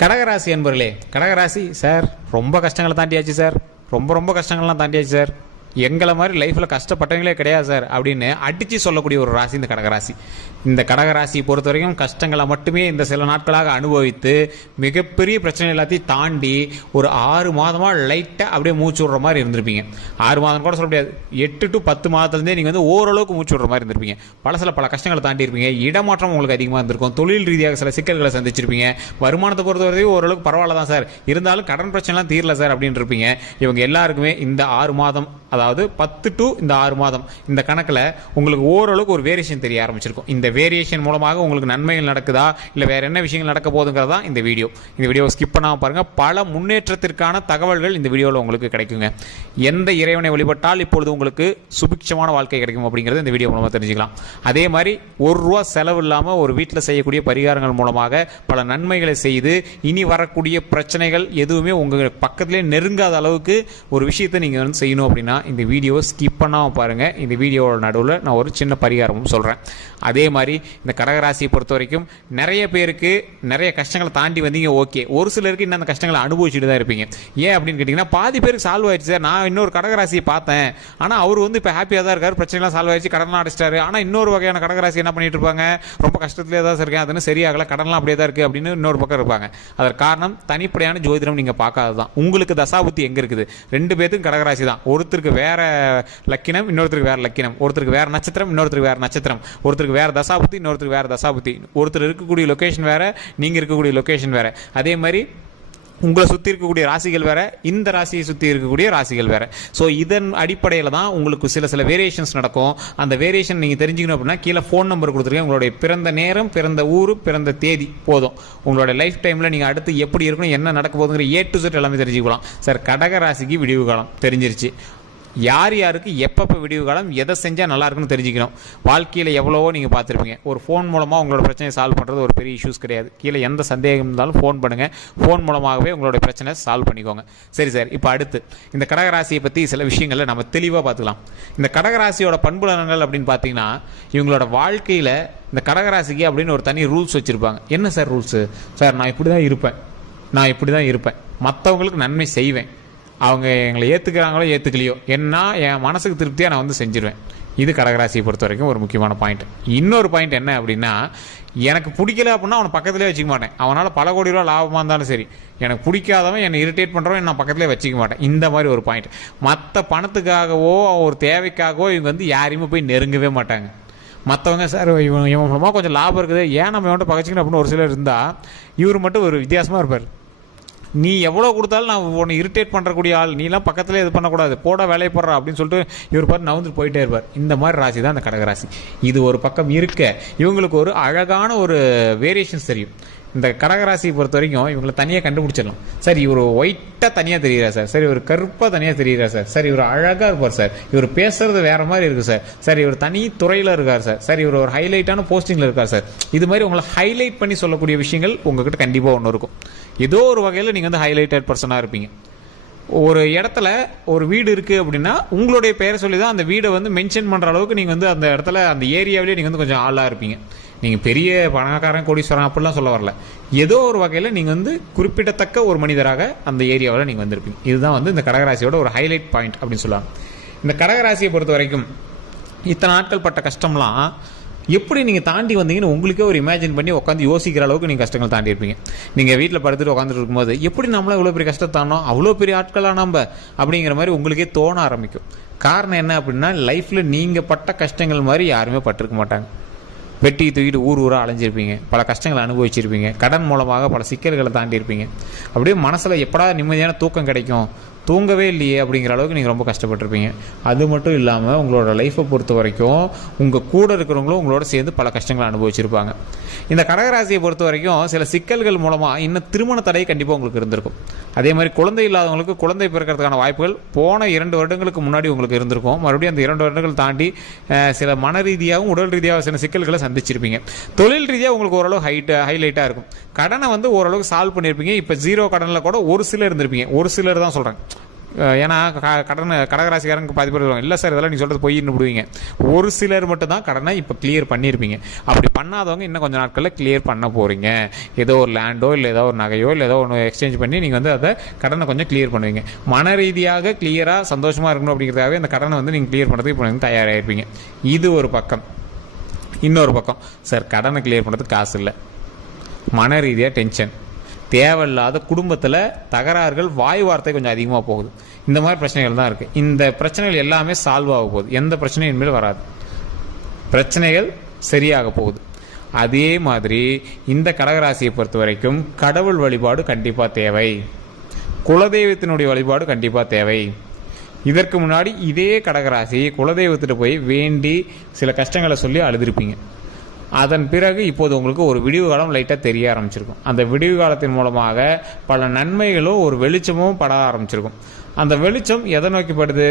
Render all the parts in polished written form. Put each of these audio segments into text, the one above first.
கடகராசி அன்பர்களே, கடகராசி சார் ரொம்ப கஷ்டங்களை தாண்டியாச்சு சார், ரொம்ப கஷ்டங்கள்லாம் தாண்டியாச்சு சார், எங்களை மாதிரி லைஃப்பில் கஷ்டப்பட்டவங்களே கிடையாது சார் அப்படின்னு அடித்து சொல்லக்கூடிய ஒரு ராசி இந்த கடகராசி. இந்த கடகராசியை பொறுத்த வரைக்கும் கஷ்டங்களை மட்டுமே இந்த சில நாட்களாக அனுபவித்து மிகப்பெரிய பிரச்சனை எல்லாத்தையும் தாண்டி ஒரு 6 மாதமாக லைட்டாக அப்படியே மூச்சு விடுற மாதிரி இருந்திருப்பீங்க. 6 மாதம் கூட சொல்ல முடியாது, 8 to 10 மாதத்துலேருந்தே நீங்கள் வந்து ஓரளவுக்கு மூச்சு விடுற மாதிரி இருந்திருப்பீங்க. பல கஷ்டங்களை தாண்டி இருப்பீங்க. இடமாற்றம் உங்களுக்கு அதிகமாக இருந்திருக்கும். தொழில் ரீதியாக சில சிக்கல்களை சந்திச்சிருப்பீங்க. வருமானத்தை பொறுத்த வரைக்கும் ஓரளவுக்கு பரவாயில்ல தான் சார், இருந்தாலும் கடன் பிரச்சனைலாம் தீரல சார் அப்படின்னு இருப்பீங்க. இவங்க எல்லாருக்குமே இந்த 6 மாதம், அதாவது 10 to இந்த 6 மாதம் இந்த கணக்கில் உங்களுக்கு ஓரளவுக்கு ஒரு வேரியேஷன் தெரிய ஆரம்பிச்சிருக்கும். இந்த வேரியேஷன் மூலமாக உங்களுக்கு நன்மைகள் நடக்குதா இல்லை வேற என்ன விஷயங்கள் நடக்க போகுதுங்கிறதா இந்த வீடியோ ஸ்கிப் பண்ணாமல் பாருங்கள். பல முன்னேற்றத்திற்கான தகவல்கள் இந்த வீடியோவில் உங்களுக்கு கிடைக்குங்க. எந்த இறைவனை வழிபட்டால் இப்பொழுது உங்களுக்கு சுபிட்சமான வாழ்க்கை கிடைக்கும் அப்படிங்கிறது இந்த வீடியோ மூலமாக தெரிஞ்சுக்கலாம். அதே மாதிரி ₹1 செலவு இல்லாமல் ஒரு வீட்டில் செய்யக்கூடிய பரிகாரங்கள் மூலமாக பல நன்மைகளை செய்து இனி வரக்கூடிய பிரச்சனைகள் எதுவுமே உங்கள் பக்கத்திலே நெருங்காத அளவுக்கு ஒரு விஷயத்தை நீங்கள் வந்து செய்யணும் அப்படின்னா இந்த வீடியோவை ஸ்கிப் பண்ணாமல் பாருங்கள். இந்த வீடியோவோட நடுவில் நான் ஒரு சின்ன பரிகாரமும் சொல்கிறேன். அதே மாதிரி இந்த கடகராசியை பொறுத்த வரைக்கும் நிறைய பேருக்கு நிறைய கஷ்டங்களை தாண்டி வந்தீங்க, ஓகே. ஒரு சிலருக்கு இன்னும் அந்த கஷ்டங்களை அனுபவிச்சுட்டு தான் இருப்பீங்க. ஏன் அப்படின்னு கேட்டிங்கன்னா, பாதி பேருக்கு சால்வ் ஆயிடுச்சு சார். நான் இன்னொரு கடகராசியை பார்த்தேன், ஆனால் அவர் வந்து இப்போ ஹாப்பியாக தான் இருக்கார், பிரச்சனைலாம் சால்வ் ஆயிடுச்சு, கடன்லாம் அடிச்சிட்டாரு. ஆனால் இன்னொரு வகையான கடகராசி என்ன பண்ணிட்டு இருப்பாங்க, ரொம்ப கஷ்டத்துலேயே தான் இருக்கேன், அதுன்னு சரியாகல, கடன்லாம் அப்படியே தான் இருக்குது அப்படின்னு இன்னொரு பக்கம் இருப்பாங்க. அதற்கு காரணம் தனிப்படையான ஜோதிடம் நீங்கள் பார்க்காது தான். உங்களுக்கு தசாபுத்தி எங்கே இருக்குது? 2 பேத்துக்கும் கடகராசி தான். ஒருத்தருக்கு வேற லக்கினம், இன்னொருத்தருக்கு வேற லக்கினம். ஒருத்தருக்கு வேற நட்சத்திரம், இன்னொருத்தருக்கு வேற நட்சத்திரம். ஒருத்தருக்கு வேற தசாபுத்தி, இன்னொருத்தருக்கு வேற தசாபுத்தி. ஒருத்தர் இருக்கக்கூடிய லொகேஷன் வேற, நீங்க இருக்கக்கூடிய லொகேஷன் வேற. அதே மாதிரி உங்களை சுற்றி இருக்கக்கூடிய ராசிகள் வேற, இந்த ராசியை சுற்றி இருக்கக்கூடிய ராசிகள் வேற. ஸோ இதன் அடிப்படையில் தான் உங்களுக்கு சில வேரியேஷன்ஸ் நடக்கும். அந்த வேரியேஷன் நீங்கள் தெரிஞ்சுக்கணும் அப்படின்னா கீழே ஃபோன் நம்பர் கொடுத்துருக்கேன். உங்களுடைய பிறந்த நேரம், பிறந்த ஊர், பிறந்த தேதி போதும். உங்களோட லைஃப் டைமில் நீங்கள் அடுத்து எப்படி இருக்கணும், என்ன நடக்க போகுதுங்கிற A to Z எல்லாமே தெரிஞ்சுக்கலாம். சார் கடக ராசிக்கு விடிவு காலம் தெரிஞ்சிருச்சு. யார் யாருக்கு எப்பப்போ விடிவு காலம், எதை செஞ்சால் நல்லா இருக்குன்னு தெரிஞ்சுக்கணும். வாழ்க்கையில் எவ்வளவோ நீங்கள் பார்த்துருப்பீங்க. ஒரு ஃபோன் மூலமாக உங்களோட பிரச்சனையை சால்வ் பண்ணுறது ஒரு பெரிய இஷ்யூஸ் கிடையாது. கீழே எந்த சந்தேகம் இருந்தாலும் ஃபோன் பண்ணுங்கள். ஃபோன் மூலமாகவே உங்களோட பிரச்சனை சால்வ் பண்ணிக்கோங்க. சரி சார், இப்போ அடுத்து இந்த கடகராசியை பற்றி சில விஷயங்களை நம்ம தெளிவாக பார்த்துக்கலாம். இந்த கடகராசியோட பண்புலனங்கள் அப்படின்னு பார்த்தீங்கன்னா, இவங்களோட வாழ்க்கையில் இந்த கடகராசிக்கு அப்படின்னு ஒரு தனி ரூல்ஸ் வச்சுருப்பாங்க. என்ன சார் ரூல்ஸு? சார் நான் இப்படி தான் இருப்பேன், மற்றவங்களுக்கு நன்மை செய்வேன், அவங்க எங்களை ஏற்றுக்கிறாங்களோ ஏற்றுக்கலையோ, என்ன என் மனசுக்கு திருப்தியாக நான் வந்து செஞ்சிருவேன். இது கடகராசியை பொறுத்த வரைக்கும் ஒரு முக்கியமான பாயிண்ட். இன்னொரு பாயிண்ட் என்ன அப்படின்னா, எனக்கு பிடிக்கல அப்படின்னா அவனை பக்கத்துலேயே வச்சுக்க மாட்டேன். அவனால் பல கோடி ரூபா லாபமாக இருந்தாலும் சரி, எனக்கு பிடிக்காதவன் என்னை இரிட்டேட் பண்ணுறவன் நான் பக்கத்துலேயே வச்சுக்க மாட்டேன். இந்த மாதிரி ஒரு பாயிண்ட். மற்ற பணத்துக்காகவோ ஒரு தேவைக்காகவோ இவங்க வந்து யாரையுமே போய் நெருங்கவே மாட்டாங்க. மற்றவங்க சார் இவன் மூலமாக கொஞ்சம் லாபம் இருக்குது, ஏன் நம்ம இவன்ட்ட பகச்சிக்கணும் அப்படின்னு ஒரு சிலர் இருந்தால், இவர் மட்டும் ஒரு வித்தியாசமாக இருப்பார். நீ எவ்வளோ கொடுத்தாலும் நான் உன்னை இரிட்டேட் பண்ணுறக்கூடிய ஆள், நீலாம் பக்கத்தில் இது பண்ணக்கூடாது, போட வேலையை போடுற அப்படின்னு சொல்லிட்டு இவர் பாரு நவுந்துட்டு போயிட்டே இருப்பார். இந்த மாதிரி ராசி தான் அந்த கடகராசி. இது ஒரு பக்கம் இருக்க, இவங்களுக்கு ஒரு அழகான ஒரு வேரியேஷன்ஸ் தெரியும். இந்த கடகராசியை பொறுத்த வரைக்கும் இவங்களை தனியாக கண்டுபிடிச்சிடலாம். சார் இவர் ஒயிட்டாக தனியாக தெரிகிறார் சார், சரி இவர் கருப்பாக தனியாக தெரிகிறார் சார், சரி இவர் அழகாக இருப்பார் சார், இவர் பேசுறது வேற மாதிரி இருக்குது சார், சரி இவர் தனி துறையில் இருக்கார் சார், சரி இவர் ஒரு ஹைலைட்டான போஸ்டிங்கில் இருக்கார் சார். இது மாதிரி உங்களை ஹைலைட் பண்ணி சொல்லக்கூடிய விஷயங்கள் உங்ககிட்ட கண்டிப்பாக ஒன்று இருக்கும். ஏதோ ஒரு வகையில் நீங்கள் வந்து ஹைலைட்டட் பர்சனாக இருப்பீங்க. ஒரு இடத்துல ஒரு வீடு இருக்குது அப்படின்னா உங்களுடைய பெயரை சொல்லி தான் அந்த வீடை வந்து மென்ஷன் பண்ணுற அளவுக்கு நீங்கள் வந்து அந்த இடத்துல அந்த ஏரியாவிலேயே நீங்கள் வந்து கொஞ்சம் ஆளாக இருப்பீங்க. நீங்கள் பெரிய பணக்காரன் கோடீஸ்வரன் அப்படிலாம் சொல்ல வரல. ஏதோ ஒரு வகையில் நீங்கள் வந்து குறிப்பிடத்தக்க ஒரு மனிதராக அந்த ஏரியாவில் நீங்கள் வந்திருப்பீங்க. இதுதான் வந்து இந்த கடகராசியோட ஒரு ஹைலைட் பாயிண்ட் அப்படின்னு சொல்லுவாங்க. இந்த கடகராசியை பொறுத்த வரைக்கும் இத்தனை நாட்கள் பட்ட கஷ்டம்லாம் எப்படி நீங்கள் தாண்டி வந்தீங்கன்னு உங்களுக்கே ஒரு இமேஜின் பண்ணி உட்காந்து யோசிக்கிற அளவுக்கு நீங்கள் கஷ்டங்கள் தாண்டி இருப்பீங்க. நீங்கள் வீட்டில் படுத்துட்டு உட்காந்துட்டு இருக்கும்போது எப்படி நம்மளாம் இவ்வளோ பெரிய கஷ்டத்தானோ, அவ்வளோ பெரிய ஆட்களாக நம்ம அப்படிங்கிற மாதிரி உங்களுக்கே தோண ஆரம்பிக்கும். காரணம் என்ன அப்படின்னா, லைஃப்பில் நீங்கள் பட்ட கஷ்டங்கள் மாதிரி யாருமே பட்டிருக்க மாட்டாங்க. வெட்டி தூக்கிட்டு ஊராக அலைஞ்சிருப்பீங்க, பல கஷ்டங்களை அனுபவிச்சிருப்பீங்க, கடன் மூலமாக பல சிக்கல்களை தாண்டி இருப்பீங்க. அப்படியே மனசில் எப்படா நிம்மதியான தூக்கம் கிடைக்கும், தூங்கவே இல்லையே அப்படிங்கிற அளவுக்கு நீங்கள் ரொம்ப கஷ்டப்பட்டிருப்பீங்க. அது மட்டும் இல்லாமல் உங்களோட லைஃப்பை பொறுத்த வரைக்கும் உங்கள் கூட இருக்கிறவங்களும் உங்களோட சேர்ந்து பல கஷ்டங்களை அனுபவிச்சிருப்பாங்க. இந்த கடகராசியை பொறுத்த வரைக்கும் சில சிக்கல்கள் மூலமாக இன்னும் திருமண தடை கண்டிப்பாக உங்களுக்கு இருந்திருக்கும். அதே மாதிரி குழந்தை இல்லாதவங்களுக்கு குழந்தை பிறக்கிறதுக்கான வாய்ப்புகள் போன 2 வருடங்களுக்கு முன்னாடி உங்களுக்கு இருந்திருக்கும். மறுபடியும் அந்த 2 வருடங்கள் தாண்டி சில மன ரீதியாகவும் உடல் ரீதியாக சில சிக்கல்களை சந்திச்சிருப்பீங்க. தொழில் ரீதியாக உங்களுக்கு ஓரளவு ஹைலைட்டாக இருக்கும். கடனை வந்து ஓரளவுக்கு சால்வ் பண்ணியிருப்பீங்க. இப்போ 0 கடனில் கூட ஒரு சிலர் இருந்திருப்பீங்க. ஒரு சிலர் தான் சொல்கிறேன், ஏன்னா கடகராசிக்காரங்க பாதி பேர் இல்லை சார் இதெல்லாம் நீங்கள் சொல்கிறது பொய்ன்னு விடுவீங்க. ஒரு சிலர் மட்டும் தான் கடனை இப்போ கிளியர் பண்ணியிருப்பீங்க. அப்படி பண்ணாதவங்க இன்னும் கொஞ்சம் நாட்களில் கிளியர் பண்ண போகிறீங்க. ஏதோ ஒரு லேண்டோ இல்லை ஏதோ ஒரு நகையோ இல்லை ஏதோ ஒன்று எக்ஸ்சேஞ்ச் பண்ணி நீங்கள் வந்து அதை கடனை கொஞ்சம் கிளியர் பண்ணுவீங்க. மன ரீதியாக கிளியராக சந்தோஷமாக இருக்கணும் அப்படிங்கிறதுக்காகவே அந்த கடனை வந்து நீங்கள் கிளியர் பண்ணுறதுக்கு இப்போ வந்து தயாராகிருப்பீங்க. இது ஒரு பக்கம். இன்னொரு பக்கம், சார் கடனை கிளியர் பண்ணுறதுக்கு காசு இல்லை, மன ரீதியாக டென்ஷன், தேவையில்லாத குடும்பத்தில் தகராறுகள், வாய் வார்த்தை கொஞ்சம் அதிகமாக போகுது. இந்த மாதிரி பிரச்சனைகள் தான் இருக்குது. இந்த பிரச்சனைகள் எல்லாமே சால்வ் ஆக போகுது. எந்த பிரச்சனையும் இனிமேல் வராது. பிரச்சனைகள் சரியாக போகுது. அதே மாதிரி இந்த கடகராசியை பொறுத்த வரைக்கும் கடவுள் வழிபாடு கண்டிப்பாக தேவை, குலதெய்வத்தினுடைய வழிபாடு கண்டிப்பாக தேவை. இதற்கு முன்னாடி இதே கடகராசி குலதெய்வத்திட்ட போய் வேண்டி சில கஷ்டங்களை சொல்லி அழுதுருப்பீங்க. அதன் பிறகு இப்போது உங்களுக்கு ஒரு விடிவு காலம் லைட்டாக தெரிய ஆரம்பிச்சிருக்கும். அந்த விடிவு காலத்தின் மூலமாக பல நன்மைகளும் ஒரு வெளிச்சமும் பட ஆரம்பிச்சிருக்கும். அந்த வெளிச்சம் எதை நோக்கி படுது?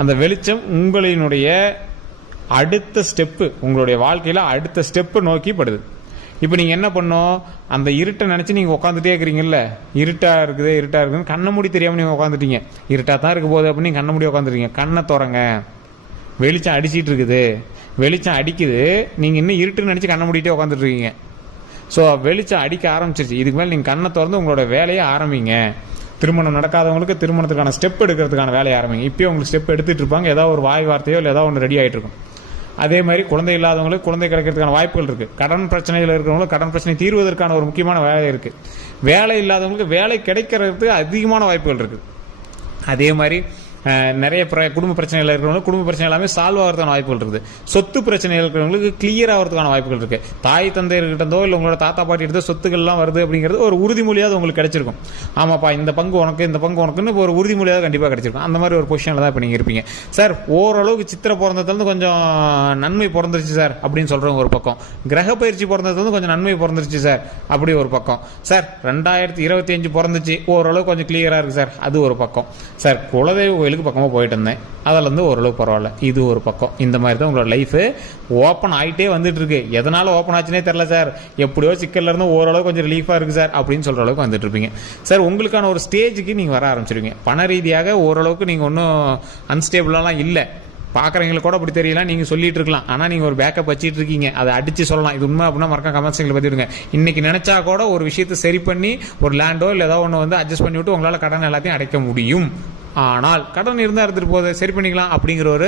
அந்த வெளிச்சம் உங்களினுடைய அடுத்த ஸ்டெப்பு, உங்களுடைய வாழ்க்கையில் அடுத்த ஸ்டெப்பு நோக்கி படுது. இப்போ நீங்கள் என்ன பண்ணோம்? அந்த இருட்டை நினச்சி நீங்கள் உட்காந்துட்டே இருக்கிறீங்கல்ல, இருட்டாக இருக்குதுன்னு கண்ணை மூடி தெரியாமல் நீங்கள் உட்காந்துட்டீங்க. இருட்டாக தான் இருக்க போகுது அப்படின்னு கண்ணை மூடி உட்காந்துருக்கீங்க. கண்ணை திறங்க, வெளிச்சம் அடிச்சிட்டு இருக்குது, வெளிச்சம் அடிக்குது. நீங்கள் இன்னும் இருட்டுன்னு நினச்சி கண்ணை மூடிட்டே உட்காந்துட்டு இருக்கீங்க. ஸோ வெளிச்சம் அடிக்க ஆரம்பிச்சிருச்சு. இதுக்கு மேலே நீங்கள் கண்ணை திறந்து உங்களோட வேலையை ஆரம்பிங்க. திருமணம் நடக்காதவங்களுக்கு திருமணத்துக்கான ஸ்டெப் எடுக்கிறதுக்கான வேலையை ஆரம்பிங்க. இப்போயே உங்களுக்கு ஸ்டெப் எடுத்துகிட்டு இருப்பாங்க. ஏதாவது ஒரு வாய் வார்த்தையோ இல்லை ஏதாவது ஒன்று ரெடி ஆகிட்டு இருக்கும். அதே மாதிரி குழந்தை இல்லாதவங்களுக்கு குழந்தை கிடைக்கிறதுக்கான வாய்ப்புகள் இருக்குது. கடன் பிரச்சனைகள் இருக்கிறவங்களுக்கு கடன் பிரச்சனை தீர்வதற்கான ஒரு முக்கியமான வேலை இருக்குது. வேலை இல்லாதவங்களுக்கு வேலை கிடைக்கிறதுக்கு அதிகமான வாய்ப்புகள் இருக்குது. அதே மாதிரி நிறைய குடும்ப பிரச்சனைகள் இருக்கிறவங்களுக்கு குடும்ப பிரச்சனை எல்லாமே சால்வ் ஆகிறதுக்கான வாய்ப்புகள் இருக்குது. சொத்து பிரச்சனைகள் இருக்கிறவங்களுக்கு கிளியர் ஆகிறதுக்கான வாய்ப்புகள் இருக்குது. தாய் தந்தையர்கிட்டதோ இல்லை உங்களோட தாத்தா பாட்டி எடுத்தோ சொத்துக்கள்லாம் வருது அப்படிங்கிறது ஒரு உறுதிமொழியாவது உங்களுக்கு கிடைச்சிருக்கும். ஆமாப்பா இந்த பங்கு உனக்கு இந்த பங்கு உனக்குன்னு ஒரு உறுதிமொழியாவது கண்டிப்பாக கிடைச்சிருக்கும். அந்த மாதிரி ஒரு பொசிஷனில் தான் இப்போ நீங்கள் இருப்பீங்க. சார் ஓரளவுக்கு சித்திரை பிறந்ததுலேருந்து கொஞ்சம் நன்மை பிறந்துருச்சு சார் அப்படின்னு சொல்கிறவங்க ஒரு பக்கம், கிரக பயிற்சி பிறந்ததுலேருந்து கொஞ்சம் நன்மை பிறந்துருச்சு சார் அப்படி ஒரு பக்கம், சார் 2025 பிறந்துச்சு ஓரளவுக்கு கொஞ்சம் கிளியராக இருக்குது சார் அது ஒரு பக்கம், சார் குலதெய்வ கோயிலுக்கு பக்கமாக போயிட்டு இருந்தேன் அதிலேருந்து ஓரளவுக்கு பரவாயில்ல இது ஒரு பக்கம். இந்த மாதிரி தான் உங்களோட லைஃபு ஓப்பன் ஆகிட்டே வந்துட்டு இருக்கு. எதனால் ஓப்பன் ஆச்சுன்னே தெரில சார், எப்படியோ சிக்கல்ல இருந்து ஓரளவு கொஞ்சம் ரிலீஃபாக இருக்குது சார் அப்படின்னு சொல்கிற அளவுக்கு வந்துட்டு இருப்பீங்க. சார் உங்களுக்கான ஒரு ஸ்டேஜுக்கு நீங்கள் வர ஆரம்பிச்சிருவீங்க. பண ரீதியாக ஓரளவுக்கு நீங்கள் ஒன்றும் அன்ஸ்டேபிளாலாம் இல்லை. பார்க்குறவங்களுக்கு கூட அப்படி தெரியலாம், நீங்கள் சொல்லிட்டு இருக்கலாம். ஆனால் நீங்கள் ஒரு பேக்கப் வச்சிட்டு இருக்கீங்க, அதை அடித்து சொல்லலாம். இது உண்மை அப்படின்னா மறக்காம கமெண்ட்ஸில் பற்றி விடுங்க. இன்றைக்கி நினச்சா கூட ஒரு விஷயத்தை சரி பண்ணி ஒரு லேண்டோ இல்லை ஏதோ ஒன்று வந்து அட்ஜஸ்ட் பண்ணி விட்டு உங்களால் கடன் எல்லாத்தையும் அடைக்க முடியும். ஆனால் கடன் இருந்தால் எடுத்துகிட்டு போகுது சரி பண்ணிக்கலாம் அப்படிங்கிற ஒரு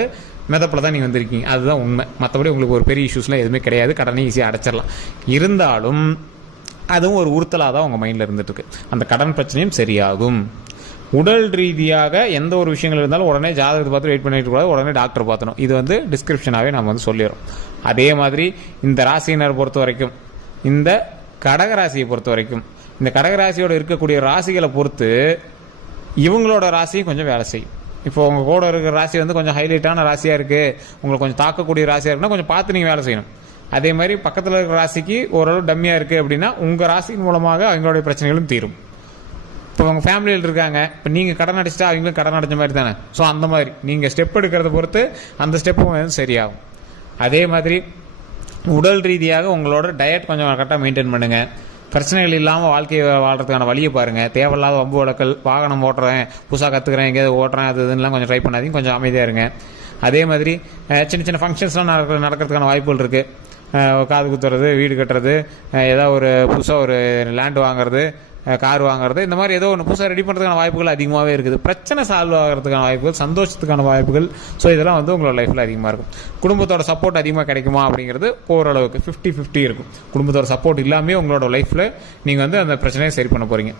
மெதப்பில் தான் நீங்கள் வந்திருக்கீங்க. அதுதான் உண்மை. மற்றபடி உங்களுக்கு ஒரு பெரிய இஷ்யூஸ்லாம் எதுவுமே கிடையாது. கடனை ஈஸியாக அடைச்சிடலாம். இருந்தாலும் அதுவும் ஒரு உறுத்தலாக தான் உங்கள் மைண்டில் இருந்துகிட்ருக்கு. அந்த கடன் பிரச்சனையும் சரியாகும். உடல் ரீதியாக எந்த ஒரு விஷயங்கள் இருந்தாலும் உடனே ஜாதகத்தை பார்த்து வெயிட் பண்ணிட்டு கூடாது, உடனே டாக்டர் பார்த்தணும். இது வந்து டிஸ்கிரிப்ஷனாகவே நம்ம வந்து சொல்லிடுறோம். அதே மாதிரி இந்த ராசியினர் பொறுத்த வரைக்கும், இந்த கடகராசியை பொறுத்த வரைக்கும், இந்த கடகராசியோடு இருக்கக்கூடிய ராசிகளை பொறுத்து இவங்களோட ராசியும் கொஞ்சம் வேலை செய்யும். இப்போ உங்கள் கூட இருக்கிற ராசி வந்து கொஞ்சம் ஹைலைட்டான ராசியாக இருக்குது, உங்களுக்கு கொஞ்சம் தாக்கக்கூடிய ராசியாக இருக்குன்னா கொஞ்சம் பார்த்து நீங்கள் வேலை செய்யணும். அதே மாதிரி பக்கத்தில் இருக்கிற ராசிக்கு ஓரளவு டம்மியாக இருக்குது அப்படின்னா உங்கள் ராசியின் மூலமாக அவங்களுடைய பிரச்சனைகளும் தீரும். இப்போ உங்கள் ஃபேமிலியில் இருக்காங்க, இப்போ நீங்கள் கடன் அடிச்சிட்டா அவங்களும் கடன் அடைஞ்ச மாதிரி தானே. ஸோ அந்த மாதிரி நீங்கள் ஸ்டெப் எடுக்கிறத பொறுத்து அந்த ஸ்டெப்பும் வந்து சரியாகும். அதே மாதிரி உடல் ரீதியாக உங்களோட டயட் கொஞ்சம் கரெக்டாக மெயின்டைன் பண்ணுங்கள். பிரச்சனைகள் இல்லாமல் வாழ்க்கையை வாழ்கிறதுக்கான வழியை பாருங்கள். தேவையில்லாத வம்பு வழக்கல், வாகனம் ஓட்டுறேன் புதுசாக கற்றுக்கிறேன் எங்கேயாவது ஓட்டுறேன் அது இதுலாம் கொஞ்சம் ட்ரை பண்ணாதீங்க, கொஞ்சம் அமைதியாக இருங்க. அதே மாதிரி சின்ன சின்ன ஃபங்க்ஷன்ஸ்லாம் நடக்கிறதுக்கான வாய்ப்புகள் இருக்குது. காது குத்துறது, வீடு கட்டுறது, ஏதாவது ஒரு புதுசாக ஒரு லேண்டு வாங்குறது, கார் வாங்குறது, இந்த மாதிரி ஏதோ ஒன்று புதுசாக ரெடி பண்ணுறதுக்கான வாய்ப்புகள் அதிகமாகவே இருக்குது. பிரச்சனை சால்வ் ஆகிறதுக்கான வாய்ப்புகள், சந்தோஷத்துக்கான வாய்ப்புகள், ஸோ இதெல்லாம் வந்து உங்களோட லைஃப்பில் அதிகமாக இருக்கும். குடும்பத்தோட சப்போர்ட் அதிகமாக கிடைக்குமா அப்படிங்கிறது ஓரளவுக்கு 50-50 இருக்கும். குடும்பத்தோட சப்போர்ட் இல்லாமல் உங்களோட லைஃப்பில் நீங்கள் வந்து அந்த பிரச்சனையை சரி பண்ண போகிறீங்க.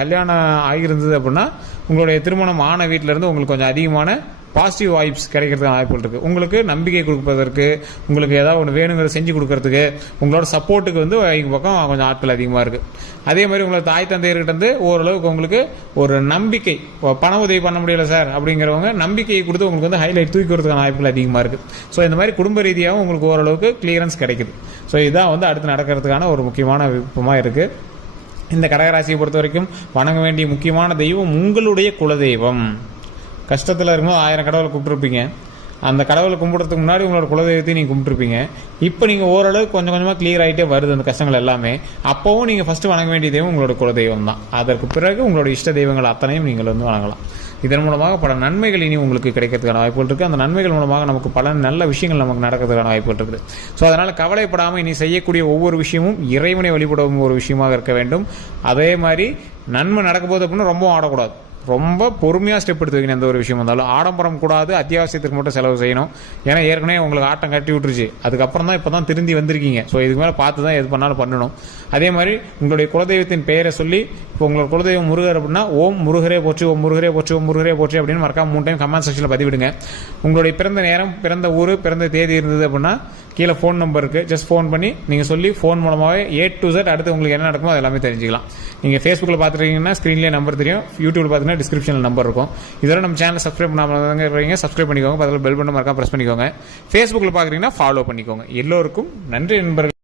கல்யாணம் ஆகியிருந்தது அப்படின்னா உங்களுடைய திருமணம் ஆன வீட்டிலேருந்து உங்களுக்கு கொஞ்சம் அதிகமான பாசிட்டிவ் வைப்ஸ் கிடைக்கிறதுக்கான வாய்ப்புகள் இருக்குது. உங்களுக்கு நம்பிக்கை கொடுப்பதற்கு, உங்களுக்கு ஏதாவது ஒன்று வேணுங்கிறத செஞ்சு கொடுக்கறதுக்கு, உங்களோட சப்போர்ட்டுக்கு வந்து எங்கள் பக்கம் கொஞ்சம் ஆட்கள் அதிகமாக இருக்குது. அதே மாதிரி உங்களோட தாய் தந்தையர்கிட்ட வந்து ஓரளவுக்கு உங்களுக்கு ஒரு நம்பிக்கை, பண உதவி பண்ண முடியல சார் அப்படிங்கிறவங்க நம்பிக்கையை கொடுத்து உங்களுக்கு வந்து ஹைலைட் தூக்கி வரதுக்கான வாய்ப்புகள் அதிகமாக இருக்குது. ஸோ இந்த மாதிரி குடும்ப ரீதியாகவும் உங்களுக்கு ஓரளவுக்கு கிளியரன்ஸ் கிடைக்குது. ஸோ இதுதான் வந்து அடுத்து நடக்கிறதுக்கான ஒரு முக்கியமான விருப்பமாக இருக்குது. இந்த கடகராசியை பொறுத்த வரைக்கும் வணங்க வேண்டிய முக்கியமான தெய்வம் உங்களுடைய குலதெய்வம். கஷ்டத்தில் இருக்கும்போது 1000 கடவுளை கூப்பிட்டுருப்பீங்க. அந்த கடவுளை கும்பிட்றதுக்கு முன்னாடி உங்களோட குலதெய்வத்தையும் நீங்கள் கும்பிட்டுருப்பீங்க. இப்போ நீங்கள் ஓரளவுக்கு கொஞ்சம் கொஞ்சமாக கிளியர் ஆகிட்டே வருது அந்த கஷ்டங்கள் எல்லாமே. அப்போவும் நீங்கள் ஃபஸ்ட்டு வணங்க வேண்டிய தெய்வம் உங்களோட குலதெய்வம் தான். அதற்கு பிறகு உங்களோட இஷ்ட தெய்வங்கள் அத்தனையும் நீங்கள் வந்து வணங்கலாம். இதன் மூலமாக பல நன்மைகள் இனி உங்களுக்கு கிடைக்கிறதுக்கான வாய்ப்புகள் இருக்குது. அந்த நன்மைகள் மூலமாக நமக்கு பல நல்ல விஷயங்கள் நமக்கு நடக்கிறதுக்கான வாய்ப்புகள் இருக்குது. ஸோ அதனால் கவலைப்படாமல் இனி செய்யக்கூடிய ஒவ்வொரு விஷயமும் இறைவனை வழிபடும் ஒரு விஷயமாக இருக்க வேண்டும். அதே மாதிரி நன்மை நடக்கும்போது அப்படின்னு ரொம்ப ஆடக்கூடாது. ரொம்ப பொறுமையாக ஸ்டெப் எடுத்து வைக்கணும். எந்த ஒரு விஷயம் வந்தாலும் ஆடம்பரம் கூடாது. அத்தியாவசியத்துக்கு மட்டும் செலவு செய்யணும். ஏன்னா ஏற்கனவே உங்களுக்கு ஆட்டம் கட்டி விட்டுருச்சு. அதுக்கப்புறம் தான் இப்போ தான் திருந்தி வந்திருக்கீங்க. ஸோ இதுக்கு மேலே பார்த்து தான் எது பண்ணாலும் பண்ணணும். அதே மாதிரி உங்களுடைய குலதெய்வத்தின் பெயரை சொல்லி, இப்போ உங்களோட குலதெய்வம் முருகர் அப்படின்னா ஓம் முருகரே போற்றி, ஓம் முருகரே போற்றி, ஓம் முருகரே போற்றி அப்படின்னு மறக்காம 3 டைம் கமெண்ட் செக்ஷனில் பதிவிடுங்க. உங்களுடைய பிறந்த நேரம், பிறந்த ஊர், பிறந்த தேதி இருந்தது அப்படின்னா கீழே ஃபோன் நம்பர் இருக்குது. ஜஸ்ட் ஃபோன் பண்ணி நீங்கள் சொல்லி ஃபோன் மூலமாகவே A to Z அடுத்து உங்களுக்கு என்ன நடக்குமோ அது எல்லாமே தெரிஞ்சுக்கலாம். நீங்கள் ஃபேஸ்புக்கில் பார்த்துருக்கீங்கன்னா ஸ்க்ரீன்லேயே நம்பர் தெரியும். யூடியூப்ல பார்த்தீங்கன்னா டிஸ்கிரிப்ஷனில் நம்பர் இருக்கும். இதோட நம்ம சேனல் சப்ஸ்கிரைப் பண்ணாமல் இருக்கீங்க, சப்ஸ்கிரைப் பண்ணிக்கோங்க. பதில் பெல் பட்டன் மறக்காம ப்ரெஸ் பண்ணிக்கோங்க. ஃபேஸ்புக்கில் பார்க்குறீங்கன்னா ஃபாலோ பண்ணிக்கோங்க. எல்லோருக்கும் நன்றி நண்பர்கள்.